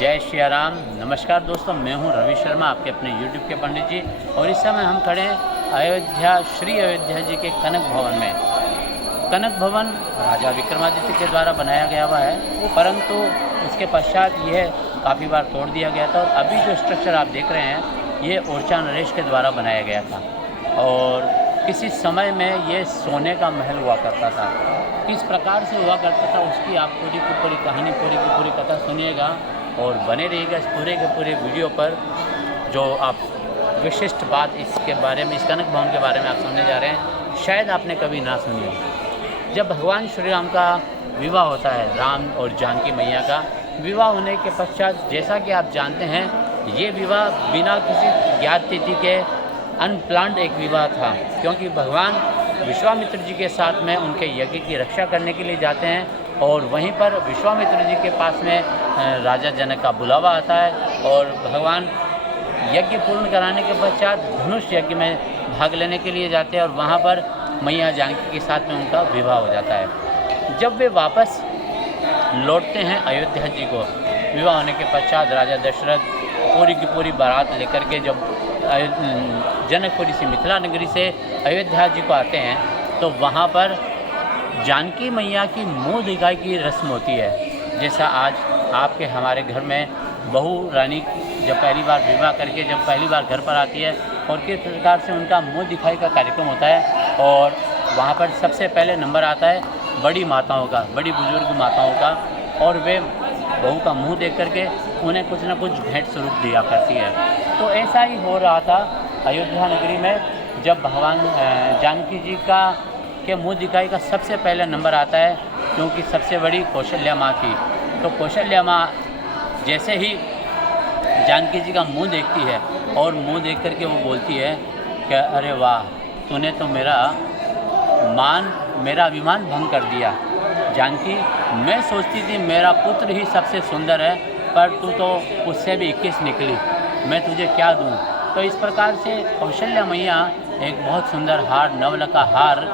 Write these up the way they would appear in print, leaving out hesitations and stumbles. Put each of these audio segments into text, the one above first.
जय श्री राम। नमस्कार दोस्तों, मैं हूं रवि शर्मा, आपके अपने YouTube के पंडित जी। और इस समय हम खड़े हैं अयोध्या, श्री अयोध्या जी के कनक भवन में। कनक भवन राजा विक्रमादित्य के द्वारा बनाया गया हुआ है, परंतु उसके पश्चात यह काफ़ी बार तोड़ दिया गया था। और अभी जो स्ट्रक्चर आप देख रहे हैं, ये ओरछा नरेश के द्वारा बनाया गया था। और किसी समय में ये सोने का महल हुआ करता था। किस प्रकार से हुआ करता था उसकी आप पूरी की पूरी कहानी, पूरी की पूरी कथा सुनिएगा और बने रहिएगा इस पूरे के पूरे वीडियो पर। जो आप विशिष्ट बात इसके बारे में, इस कनक भवन के बारे में आप सुनने जा रहे हैं, शायद आपने कभी ना सुनी हो। जब भगवान श्री राम का विवाह होता है, राम और जानकी मैया का विवाह होने के पश्चात, जैसा कि आप जानते हैं, ये विवाह बिना किसी ज्ञात तिथि के अनप्लान्ड एक विवाह था। क्योंकि भगवान विश्वामित्र जी के साथ में उनके यज्ञ की रक्षा करने के लिए जाते हैं और वहीं पर विश्वामित्र जी के पास में राजा जनक का बुलावा आता है और भगवान यज्ञ पूर्ण कराने के पश्चात धनुष यज्ञ में भाग लेने के लिए जाते हैं और वहाँ पर मैया जानकी के साथ में उनका विवाह हो जाता है। जब वे वापस लौटते हैं अयोध्या जी को, विवाह होने के पश्चात राजा दशरथ पूरी की पूरी बारात लेकर के जब जनकपुरी से, मिथिला नगरी से अयोध्या जी को आते हैं, तो वहाँ पर जानकी मैया की मुँह दिखाई की रस्म होती है। जैसा आज आपके हमारे घर में बहू रानी जब पहली बार विवाह करके जब पहली बार घर पर आती है और किस प्रकार से उनका मुँह दिखाई का कार्यक्रम होता है। और वहाँ पर सबसे पहले नंबर आता है बड़ी माताओं का, बड़ी बुजुर्ग माताओं का, और वे बहू का मुंह देख करके उन्हें कुछ न कुछ भेंट स्वरूप दिया करती है। तो ऐसा ही हो रहा था अयोध्या नगरी में, जब भगवान जानकी जी का के मुँह दिखाई का सबसे पहले नंबर आता है, क्योंकि सबसे बड़ी कौशल्या माँ थी। तो कौशल्या माँ जैसे ही जानकी जी का मुंह देखती है और मुंह देख करके वो बोलती है कि अरे वाह, तूने तो मेरा अभिमान भंग कर दिया। जानकी, मैं सोचती थी मेरा पुत्र ही सबसे सुंदर है, पर तू तो उससे भी 21 निकली, मैं तुझे क्या दूं। तो इस प्रकार से कौशल्या मैया एक बहुत सुंदर हार, नवल का हार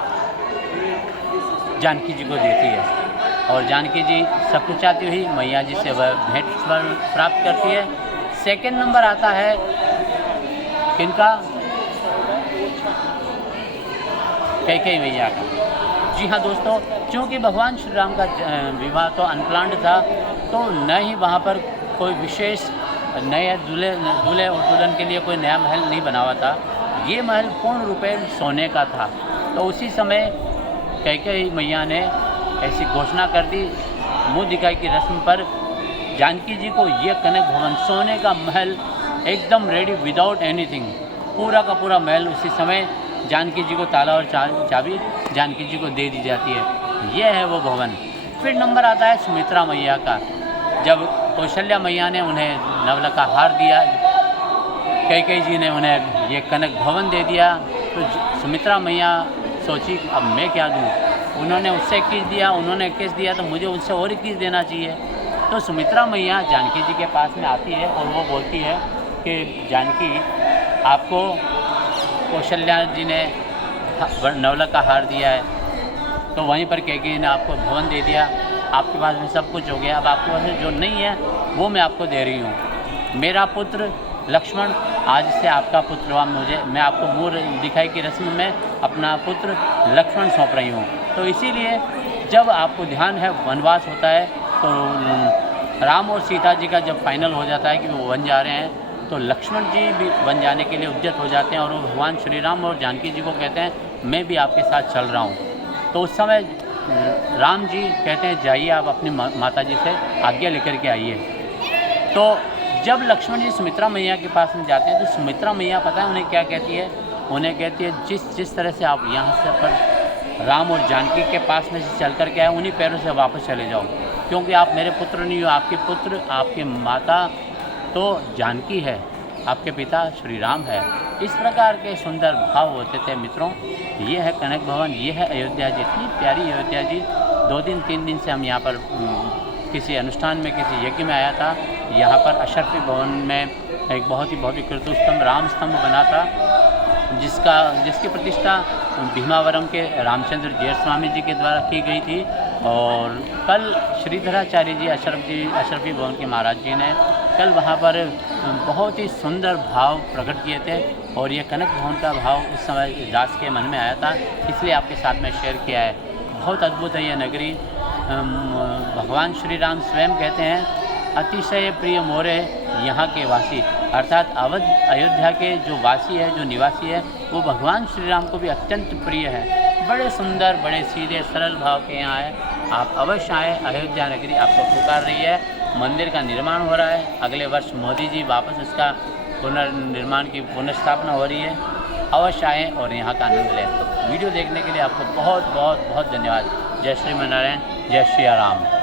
जानकी जी को देती है और जानकी जी सब कुछ चाहती हुई मैया जी से वह भेंट प्राप्त करती है। सेकंड नंबर आता है किनका? कैकेयी मैया का। जी हाँ दोस्तों, क्योंकि भगवान श्री राम का विवाह तो अनप्लान्ड था, तो न ही वहाँ पर कोई विशेष नए दूल्हे और दुल्हन के लिए कोई नया महल नहीं बना हुआ था। ये महल पूर्ण रूपे सोने का था। तो उसी समय कैकेयी मैया ने ऐसी घोषणा कर दी मुँह दिखाई की रस्म पर जानकी जी को, ये कनक भवन सोने का महल एकदम रेडी विदाउट एनीथिंग, पूरा का पूरा महल उसी समय जानकी जी को ताला और चाबी जानकी जी को दे दी जाती है। यह है वो भवन। फिर नंबर आता है सुमित्रा मैया का। जब कौशल्या मैया ने उन्हें नवल का हार दिया, कैकेयी जी ने उन्हें ये कनक भवन दे दिया, तो सुमित्रा मैया सोची अब मैं क्या दूँ। उन्होंने उससे 21 दिया, उन्होंने 21 दिया, तो मुझे उससे और 21 देना चाहिए। तो सुमित्रा मैया जानकी जी के पास में आती है और वो बोलती है कि जानकी, आपको कौशल्या जी ने नवल का हार दिया है, तो वहीं पर कैकेयी ने आपको भवन दे दिया, आपके पास में सब कुछ हो गया, अब आपके पास में जो नहीं है वो मैं आपको दे रही हूँ। मेरा पुत्र लक्ष्मण आज से आपका पुत्र हुआ, मैं आपको मुँह दिखाई की रस्म में अपना पुत्र लक्ष्मण सौंप रही हूँ। तो इसीलिए जब आपको ध्यान है वनवास होता है, तो राम और सीता जी का जब फाइनल हो जाता है कि वो वन जा रहे हैं, तो लक्ष्मण जी भी वन जाने के लिए उद्यत हो जाते हैं और वो भगवान श्री राम और जानकी जी को कहते हैं मैं भी आपके साथ चल रहा हूँ। तो उस समय राम जी कहते हैं जाइए, आप अपनी माता जी से आज्ञा लेकर के आइए। तो जब लक्ष्मण जी सुमित्रा मैया के पास में जाते हैं, तो सुमित्रा मैया पता है उन्हें क्या कहती है? उन्हें कहती है जिस तरह से आप यहाँ से पर राम और जानकी के पास में से चल कर के आए, उन्हीं पैरों से वापस चले जाओ, क्योंकि आप मेरे पुत्र नहीं हो। आपके पुत्र, आपकी माता तो जानकी है, आपके पिता श्री राम है। इस प्रकार के सुंदर भाव होते थे मित्रों। ये है कनक भवन, ये है अयोध्या जी, इतनी प्यारी अयोध्या जी। 2 दिन 3 दिन से हम यहाँ पर किसी अनुष्ठान में, किसी यज्ञ में आया था। यहाँ पर अशर्फी भवन में एक बहुत ही भव्य कीर्तोस्तंभ, राम स्तंभ बना था, जिसकी प्रतिष्ठा भीमावरम के रामचंद्र जैन स्वामी जी के द्वारा की गई थी। और कल श्रीधराचार्य जी अशरफी भवन के महाराज जी ने कल वहाँ पर बहुत ही सुंदर भाव प्रकट किए थे और ये कनक भवन का भाव उस समय दास के मन में आया था, इसलिए आपके साथ में शेयर किया है। बहुत अद्भुत है ये नगरी। भगवान श्री राम स्वयं कहते हैं अतिशय प्रिय मोरे यहाँ के वासी, अर्थात अयोध्या के जो वासी है, जो निवासी है, वो भगवान श्री राम को भी अत्यंत प्रिय है। बड़े सुंदर, बड़े सीधे सरल भाव के यहाँ है। आप अवश्य आएँ। अयोध्या नगरी आपको पुकार रही है। मंदिर का निर्माण हो रहा है। अगले वर्ष मोदी जी वापस इसका पुनर्निर्माण की पुनर्स्थापना हो रही है। अवश्य आएँ और यहाँ का आनंद लें। वीडियो देखने के लिए आपको बहुत बहुत बहुत धन्यवाद। जय श्री नारायण, जय श्री राम।